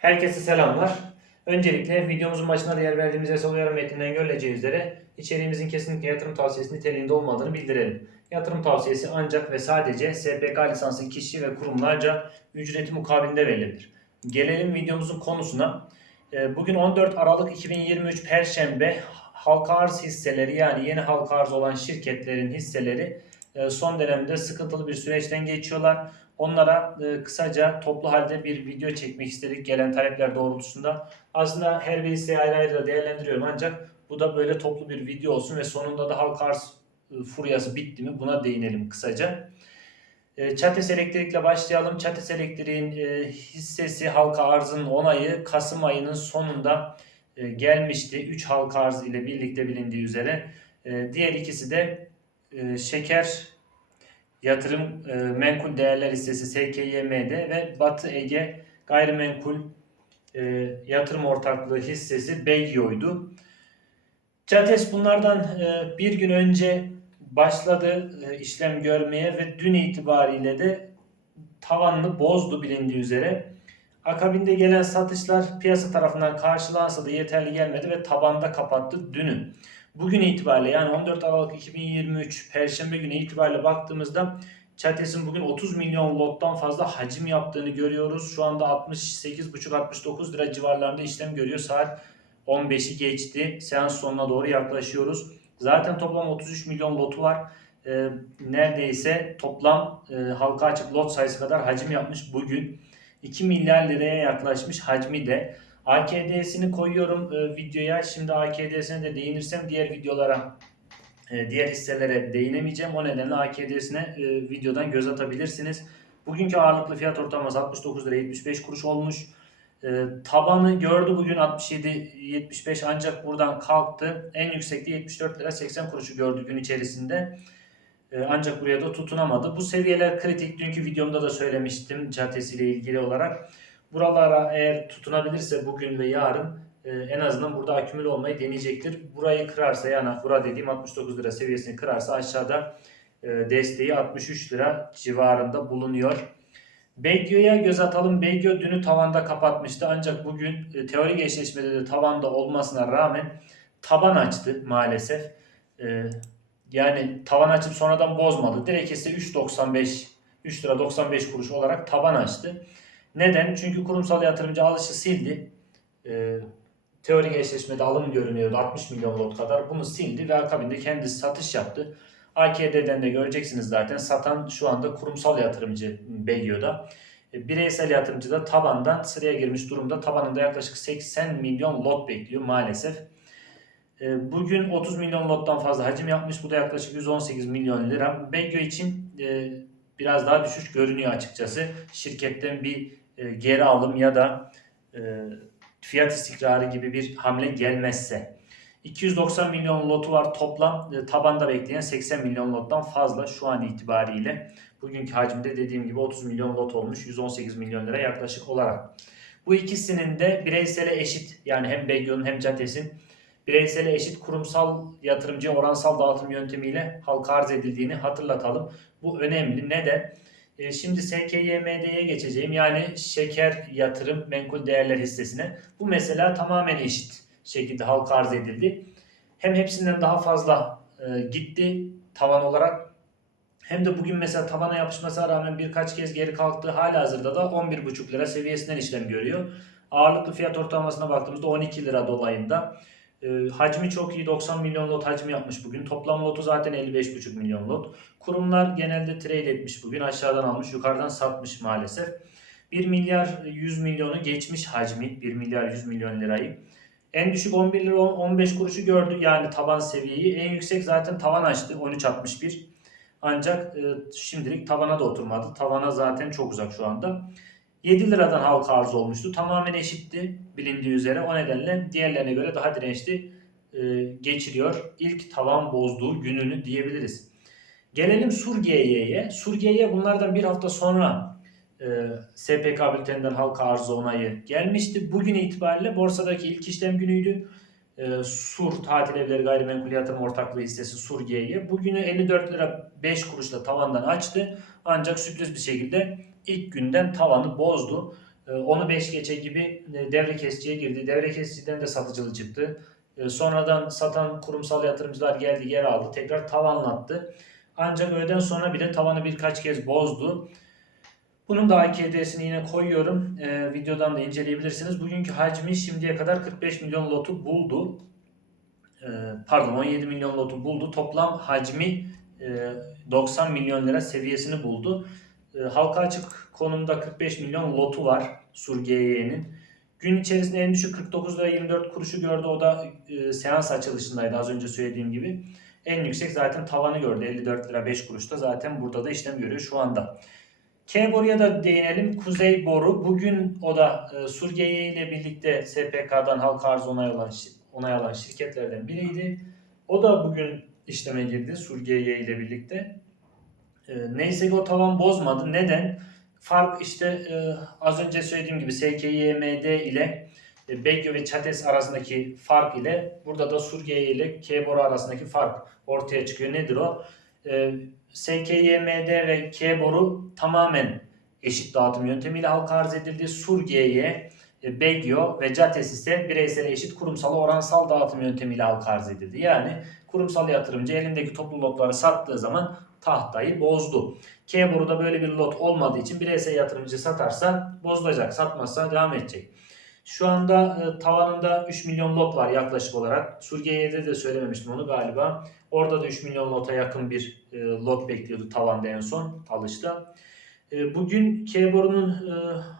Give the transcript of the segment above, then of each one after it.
Herkese selamlar. Öncelikle videomuzun başına da yer verdiğimiz yasal uyarı metninden görüleceği üzere içeriğimizin kesinlikle yatırım tavsiyesi niteliğinde olmadığını bildirelim. Yatırım tavsiyesi ancak ve sadece SPK lisanslı kişi ve kurumlarca ücreti mukabilinde verilebilir. Gelelim videomuzun konusuna. Ee, Bugün 14 Aralık 2023 Perşembe halka arz hisseleri yani yeni halka arz olan şirketlerin hisseleri e, son dönemde sıkıntılı bir süreçten geçiyorlar. Onlara e, kısaca toplu halde bir video çekmek istedik gelen talepler doğrultusunda. Aslında her bir hisseyi ayrı ayrı da değerlendiriyorum ancak bu da böyle toplu bir video olsun ve sonunda da halka arz e, furyası bitti mi buna değinelim kısaca. E, Çates Elektrik'le başlayalım. Çates Elektrik'in e, hissesi halka arzın onayı Kasım ayının sonunda e, gelmişti. 3 halka arz ile birlikte bilindiği üzere. E, Diğer ikisi de e, şeker yatırım e, menkul değerler hissesi SKYM'de ve Batı Ege gayrimenkul e, yatırım ortaklığı hissesi Belgio'ydu. Cates bunlardan e, bir gün önce başladı e, işlem görmeye ve dün itibariyle de tavanını bozdu bilindiği üzere. Akabinde gelen satışlar piyasa tarafından karşılansa da yeterli gelmedi ve tabanda kapattı dünü. Bugün itibariyle yani 14 Aralık 2023 Perşembe günü itibariyle baktığımızda Chates'in bugün 30 milyon lottan fazla hacim yaptığını görüyoruz. Şu anda 68,5-69 lira civarlarında işlem görüyor. Saat 15'i geçti. Seans sonuna doğru yaklaşıyoruz. Zaten toplam 33 milyon lotu var. Ee, neredeyse toplam e, halka açık lot sayısı kadar hacim yapmış bugün. 2 milyar liraya yaklaşmış hacmi de. AKD'sini koyuyorum e, videoya. Şimdi AKD'sine de değinirsem diğer videolara, e, diğer hisselere değinemeyeceğim. O nedenle AKD'sine e, videodan göz atabilirsiniz. Bugünkü ağırlıklı fiyat ortalaması 69 lira 75 kuruş olmuş. E, tabanı gördü bugün 67-75 ancak buradan kalktı. En yüksekte 74 lira 80 kuruşu gördü gün içerisinde. E, ancak buraya da tutunamadı. Bu seviyeler kritik. Dünkü videomda da söylemiştim CATES ile ilgili olarak. Buralara eğer tutunabilirse bugün ve yarın e, en azından burada akümül olmayı deneyecektir. Burayı kırarsa yani bura dediğim 69 lira seviyesini kırarsa aşağıda e, desteği 63 lira civarında bulunuyor. Belgio'ya göz atalım. Belgio dünü tavanda kapatmıştı ancak bugün e, teorik eşleşmede de tavanda olmasına rağmen taban açtı maalesef. E, yani tavan açıp sonradan bozmadı. Direkt ise 3.95 3 lira 95 kuruş olarak taban açtı. Neden? Çünkü kurumsal yatırımcı alışı sildi. E, teorik eşleşmede alım görünüyordu 60 milyon lot kadar. Bunu sildi ve akabinde kendisi satış yaptı. AKD'den de göreceksiniz zaten. Satan şu anda kurumsal yatırımcı Belgio'da. E, Bireysel yatırımcı da tabandan sıraya girmiş durumda. Tabanında yaklaşık 80 milyon lot bekliyor maalesef. E, Bugün 30 milyon lottan fazla hacim yapmış. Bu da yaklaşık 118 milyon lira. Belgio için e, biraz daha düşüş görünüyor açıkçası. Şirketten bir e, geri alım ya da e, fiyat istikrarı gibi bir hamle gelmezse. 290 milyon lotu var toplam. E, tabanda bekleyen 80 milyon lottan fazla şu an itibariyle. Bugünkü hacimde dediğim gibi 30 milyon lot olmuş. 118 milyon lira yaklaşık olarak. Bu ikisinin de bireysele eşit yani hem Begyo'nun hem Cates'in bireysele eşit kurumsal yatırımcı oransal dağıtım yöntemiyle halka arz edildiğini hatırlatalım. Bu önemli. Neden? E, Şimdi SKYMD'ye geçeceğim. Yani şeker yatırım menkul değerler hissesine. Bu mesela tamamen eşit şekilde halka arz edildi. Hem hepsinden daha fazla e, gitti tavan olarak hem de bugün mesela tavana yapışmasına rağmen birkaç kez geri kalktı. Hala hazırda da 11,5 lira seviyesinden işlem görüyor. Ağırlıklı fiyat ortalamasına baktığımızda 12 lira dolayında. E, hacmi çok iyi 90 milyon lot hacmi yapmış bugün. Toplam lotu zaten 55,5 milyon lot. Kurumlar genelde trade etmiş bugün. Aşağıdan almış yukarıdan satmış maalesef. 1 milyar 100 milyonu geçmiş hacmi. 1 milyar 100 milyon lirayı. En düşük 11 lira 15 kuruşu gördü yani taban seviyeyi. En yüksek zaten tavan açtı 13.61. Ancak e, şimdilik tavana da oturmadı. Tavana zaten çok uzak şu anda. 7 liradan halka arz olmuştu. Tamamen eşitti bilindiği üzere. O nedenle diğerlerine göre daha dirençli e, geçiriyor. İlk tavan bozduğu gününü diyebiliriz. Gelelim Surgiye'ye. Surgiye bunlardan bir hafta sonra e, SPK bülteninden halka arz onayı gelmişti. Bugün itibariyle borsadaki ilk işlem günüydü. E, Sur Tatil Evleri Gayrimenkul Yatırım Ortaklığı hissesi Surgiye'ye. Bugünü 54 lira 5 kuruşla tavandan açtı. Ancak sürpriz bir şekilde ilk günden tavanı bozdu. E, onu 5 geçe gibi e, devre kesiciye girdi. Devre kesiciden de satıcılı çıktı. E, sonradan satan kurumsal yatırımcılar geldi yer aldı. Tekrar tavanlattı. Ancak öğleden sonra bile tavanı birkaç kez bozdu. Bunun da AKD'sini yine koyuyorum. E, videodan da inceleyebilirsiniz. Bugünkü hacmi şimdiye kadar 45 milyon lotu buldu. E, pardon 17 milyon lotu buldu. Toplam hacmi e, 90 milyon lira seviyesini buldu. E, halka açık konumda 45 milyon lotu var Surgiye'nin. Gün içerisinde en düşük 49 lira 24 kuruşu gördü. O da e, seans açılışındaydı az önce söylediğim gibi. En yüksek zaten tavanı gördü. 54 lira 5 kuruşta zaten burada da işlem görüyor şu anda. K boruya da değinelim. Kuzey boru. Bugün o da e, Surgeye ile birlikte SPK'dan halka arz onay alan, onay alan şirketlerden biriydi. O da bugün işleme girdi Surgeye ile birlikte. E, neyse ki o tavan bozmadı. Neden? Fark işte e, az önce söylediğim gibi SKYMD ile e, Begyo ve Çates arasındaki fark ile burada da Surgeye ile K boru arasındaki fark ortaya çıkıyor. Nedir o? E, SKYMD ve K boru tamamen eşit dağıtım yöntemiyle halka arz edildi. Surgeye, e, Begyo ve Cates ise bireysel eşit kurumsal oransal dağıtım yöntemiyle halka arz edildi. Yani kurumsal yatırımcı elindeki toplu lotları sattığı zaman tahtayı bozdu. K boruda böyle bir lot olmadığı için bireysel yatırımcı satarsa bozulacak, satmazsa devam edecek. Şu anda e, tavanında 3 milyon lot var yaklaşık olarak. Surgeye'de de söylememiştim onu galiba. Orada da 3 milyon lota yakın bir e, lot bekliyordu tavanda en son alışta. E, bugün K-Boru'nun e,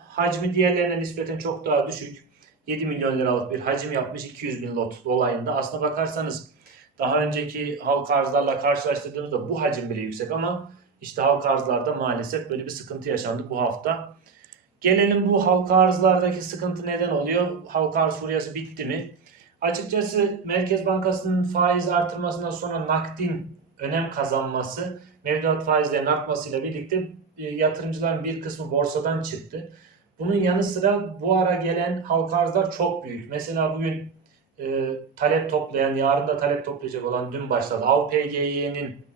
hacmi diğerlerine nispeten çok daha düşük. 7 milyon liralık bir hacim yapmış 200 bin lot dolayında. Aslına bakarsanız daha önceki halka arzlarla karşılaştırdığımızda bu hacim bile yüksek ama işte halka arzlarda maalesef böyle bir sıkıntı yaşandı bu hafta. Gelelim bu halka arzlardaki sıkıntı neden oluyor? Halka arz furyası bitti mi? Açıkçası Merkez Bankası'nın faiz artırmasından sonra nakdin önem kazanması, mevduat faizlerinin artmasıyla birlikte e, yatırımcıların bir kısmı borsadan çıktı. Bunun yanı sıra bu ara gelen halka arzlar çok büyük. Mesela bugün e, talep toplayan, yarın da talep toplayacak olan dün başladı. AVPGY'nin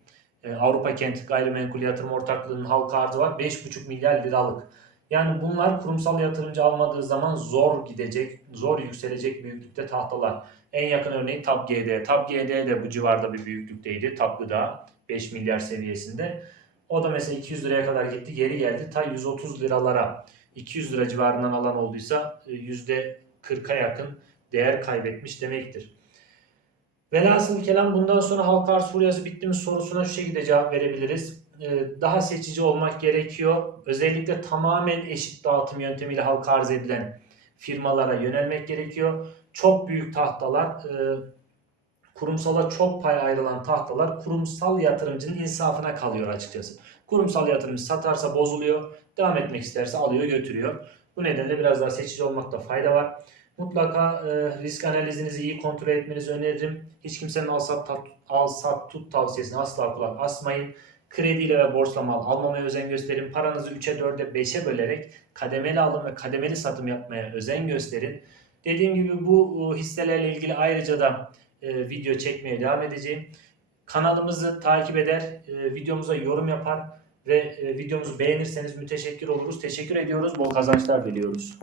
e, Avrupa Kent Gayrimenkul Yatırım Ortaklığı'nın halka arzı var. 5,5 milyar liralık. Yani bunlar kurumsal yatırımcı almadığı zaman zor gidecek, zor yükselecek büyüklükte tahtalar. En yakın örneği TAP GD. TAP GD de bu civarda bir büyüklükteydi. Tatlı da 5 milyar seviyesinde. O da mesela 200 liraya kadar gitti, geri geldi. Ta 130 liralara 200 lira civarından alan olduysa e, %40'a yakın değer kaybetmiş demektir. Velhasıl kelam bundan sonra halka arz furyası bitti mi sorusuna şu şekilde cevap verebiliriz. Ee, Daha seçici olmak gerekiyor. Özellikle tamamen eşit dağıtım yöntemiyle halka arz edilen firmalara yönelmek gerekiyor. Çok büyük tahtalar, e, kurumsala çok pay ayrılan tahtalar kurumsal yatırımcının insafına kalıyor açıkçası. Kurumsal yatırımcı satarsa bozuluyor, devam etmek isterse alıyor götürüyor. Bu nedenle biraz daha seçici olmakta fayda var. Mutlaka e, risk analizinizi iyi kontrol etmenizi öneririm. Hiç kimsenin al sat, tat- al sat tut tavsiyesine asla kulak asmayın. Krediyle ve borçla mal almamaya özen gösterin. Paranızı 3'e 4'e 5'e bölerek kademeli alım ve kademeli satım yapmaya özen gösterin. Dediğim gibi bu e, hisselerle ilgili ayrıca da e, video çekmeye devam edeceğim. Kanalımızı takip eder, e, videomuza yorum yapar ve videomuzu beğenirseniz müteşekkir oluruz. Teşekkür ediyoruz. Bol kazançlar diliyoruz.